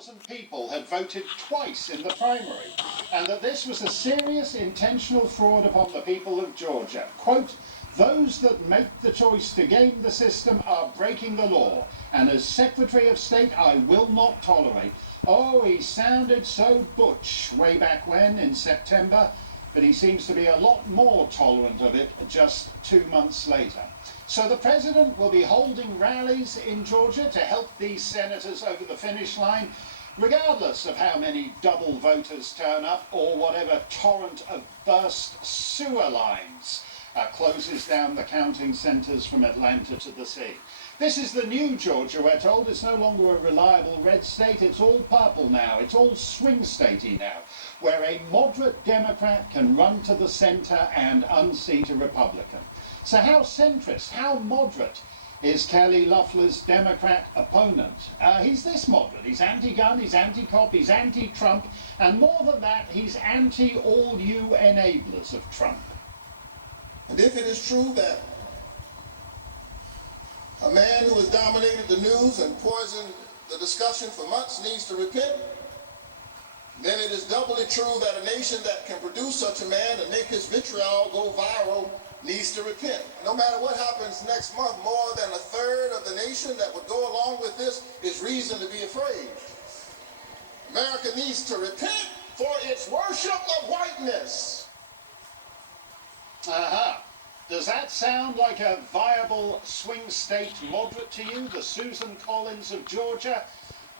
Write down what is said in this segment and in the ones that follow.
100,000 people had voted twice in the primary, and that this was a serious intentional fraud upon the people of Georgia. Quote, "Those that make the choice to game the system are breaking the law, and as Secretary of State I will not tolerate." Oh, he sounded so butch way back when in September, but he seems to be a lot more tolerant of it just 2 months later. So the president will be holding rallies in Georgia to help these senators over the finish line, regardless of how many double voters turn up or whatever torrent of burst sewer lines closes down the counting centres from Atlanta to the sea. This is the new Georgia, we're told. It's no longer a reliable red state. It's all purple now. It's all swing statey now, where a moderate Democrat can run to the centre and unseat a Republican. So how centrist, how moderate is Kelly Loeffler's Democrat opponent? He's this moderate. He's anti-gun, he's anti-cop, he's anti-Trump, and more than that, he's anti-all you enablers of Trump. And if it is true that a man who has dominated the news and poisoned the discussion for months needs to repent, then it is doubly true that a nation that can produce such a man and make his vitriol go viral needs to repent. No matter what happens next month, more than a third of the nation that would go along with this is reason to be afraid. America needs to repent for its worship of whiteness. Does that sound like a viable swing state moderate to you, the Susan Collins of Georgia?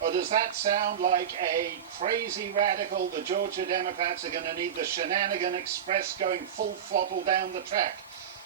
Or does that sound like a crazy radical the Georgia Democrats are going to need the Shenanigan Express going full throttle down the track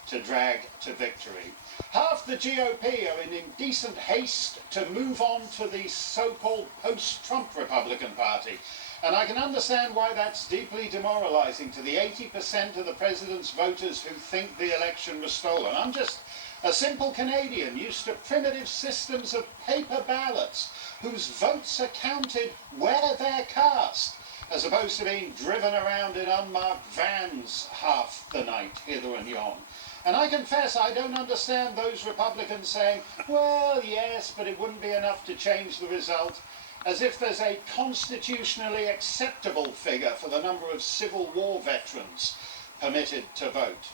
to drag to victory? Half the GOP are in indecent haste to move on to the so-called post-Trump Republican Party. And I can understand why that's deeply demoralizing to the 80% of the president's voters who think the election was stolen. I'm just a simple Canadian used to primitive systems of paper ballots whose votes are counted where they're cast, as opposed to being driven around in unmarked vans half the night hither and yon. And I confess I don't understand those Republicans saying, well, yes, but it wouldn't be enough to change the result, as if there's a constitutionally acceptable figure for the number of Civil War veterans permitted to vote.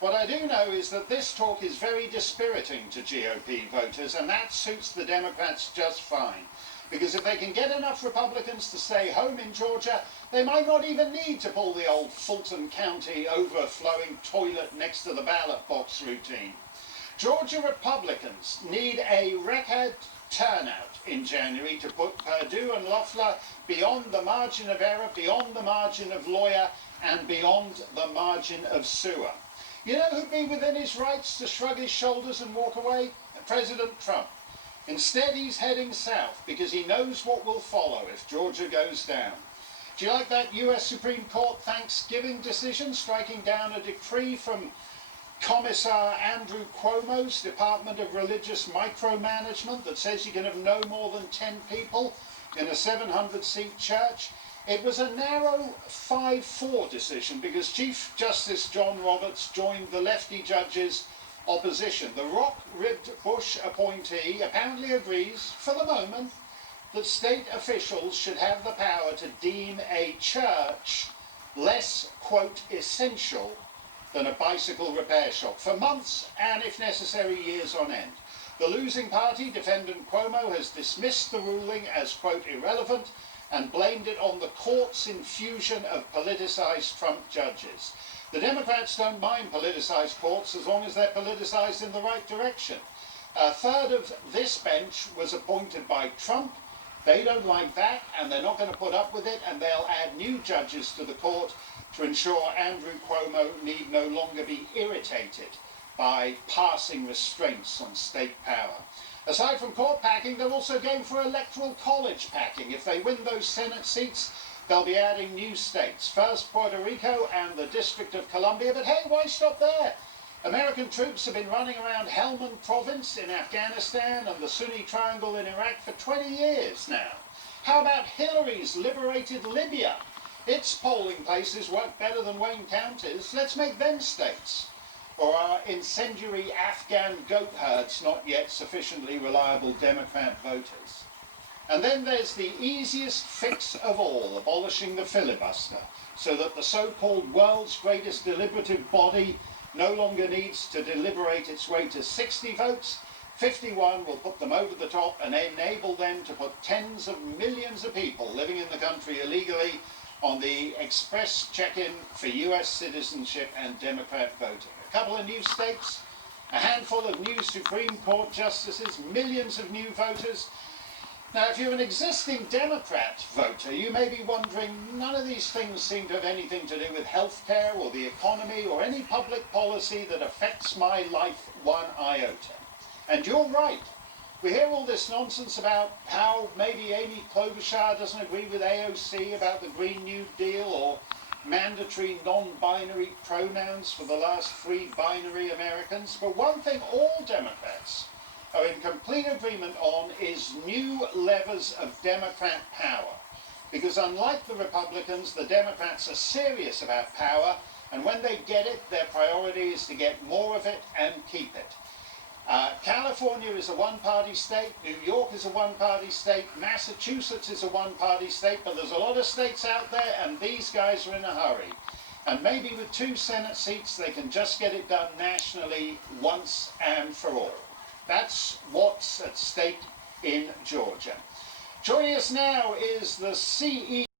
What I do know is that this talk is very dispiriting to GOP voters, and that suits the Democrats just fine. Because if they can get enough Republicans to stay home in Georgia, they might not even need to pull the old Fulton County overflowing toilet next to the ballot box routine. Georgia Republicans need a record turnout in January to put Perdue and Loeffler beyond the margin of error, beyond the margin of lawyer, and beyond the margin of sewer. You know who'd be within his rights to shrug his shoulders and walk away? President Trump. Instead, he's heading south because he knows what will follow if Georgia goes down. Do you like that US Supreme Court Thanksgiving decision striking down a decree from Commissar Andrew Cuomo's Department of Religious Micromanagement that says you can have no more than 10 people in a 700-seat church? It was a narrow 5-4 decision because Chief Justice John Roberts joined the lefty judges' opposition. The rock-ribbed Bush appointee apparently agrees, for the moment, that state officials should have the power to deem a church less, quote, essential than a bicycle repair shop for months and, if necessary, years on end. The losing party, defendant Cuomo, has dismissed the ruling as, quote, irrelevant and blamed it on the court's infusion of politicized Trump judges. The Democrats don't mind politicized courts as long as they're politicized in the right direction. A third of this bench was appointed by Trump. They don't like that, and they're not going to put up with it, and they'll add new judges to the court to ensure Andrew Cuomo need no longer be irritated by passing restraints on state power. Aside from court packing, they're also going for electoral college packing. If they win those Senate seats, they'll be adding new states. First, Puerto Rico and the District of Columbia. But hey, why stop there? American troops have been running around Helmand Province in Afghanistan and the Sunni Triangle in Iraq for 20 years now. How about Hillary's liberated Libya? Its polling places work better than Wayne County's. Let's make them states. Or are incendiary Afghan goat herds not yet sufficiently reliable Democrat voters? And then there's the easiest fix of all, abolishing the filibuster, so that the so-called world's greatest deliberative body no longer needs to deliberate its way to 60 votes. 51 will put them over the top and enable them to put tens of millions of people living in the country illegally on the express check-in for US citizenship and Democrat voting. A couple of new states, a handful of new Supreme Court justices, millions of new voters. Now, if you're an existing Democrat voter, you may be wondering, none of these things seem to have anything to do with healthcare or the economy or any public policy that affects my life one iota. And you're right. We hear all this nonsense about how maybe Amy Klobuchar doesn't agree with AOC about the Green New Deal or mandatory non-binary pronouns for the last free binary Americans. But one thing all Democrats are in complete agreement on is new levers of Democrat power. Because unlike the Republicans, the Democrats are serious about power, and when they get it, their priority is to get more of it and keep it. California is a one-party state, New York is a one-party state, Massachusetts is a one-party state, but there's a lot of states out there, and these guys are in a hurry. And maybe with 2 Senate seats, they can just get it done nationally once and for all. That's what's at stake in Georgia. Joining us now is the CEO